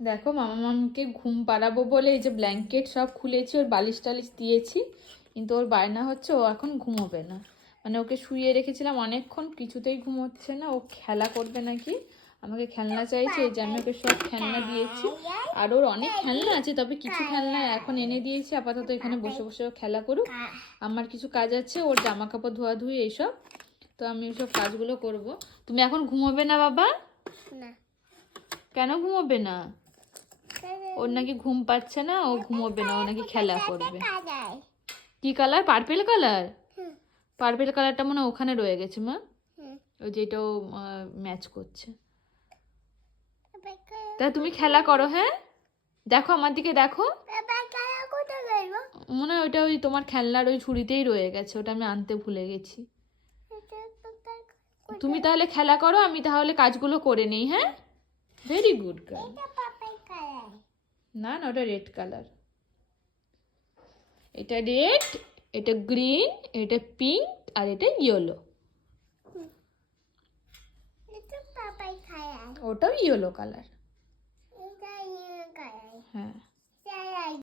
দেখো মামা মামকে ঘুম পাড়াবো বলে এই যে ব্ল্যাঙ্কেট সব খুলেছি ওর বালিশ টালিশ দিয়েছি কিন্তু ওর বায়না হচ্ছে ও এখন ঘুমোবে না। মানে ওকে শুয়ে রেখেছিলাম অনেকক্ষণ কিছুতেই ঘুমোচ্ছে না ও খেলা করবে নাকি? আমাকে খেলনা চাইছে এই যে আমি ওকে সব খেলনা দিয়েছি। আর ওর অনেক খেলনা আছে তবে কিছু খেলনা এখন এনে দিয়েছি আপাতত এখানে বসে বসে খেলা করুক। আমার কিছু কাজ আছে ওর জামা কাপড় ধোয়া ধুয়ে এইসব তো আমি ওইসব কাজগুলো করব। তুমি এখন ঘুমোবে না বাবা? না। কেন ঘুমোবে না? ওর নাকি ঘুম পাচ্ছে না ও ঘুমোবে না ও নাকি খেলা করবে। কি কালার? Purple colour? পার্পেল কালারটা মনে ওখানে রয়ে গেছে মা। ওই যেটাও ম্যাচ করছে। তা তুমি খেলা করো হ্যাঁ? দেখো আমার দিকে দেখো। মনে হয় ওইটা ওই তোমার খেলনার ওই ঝুড়িতেই রয়ে গেছে ওটা আমি আনতে ভুলে গেছি। তুমি তাহলে খেলা করো আমি তাহলে কাজগুলো করে নিই হ্যাঁ? ভেরি গুড গার্ল না না ওটা রেড কালার এটা রেড এটা গ্রিন এটা পিঙ্ক আর এটা ইয়েলো ওটাও ইয়েলো কালার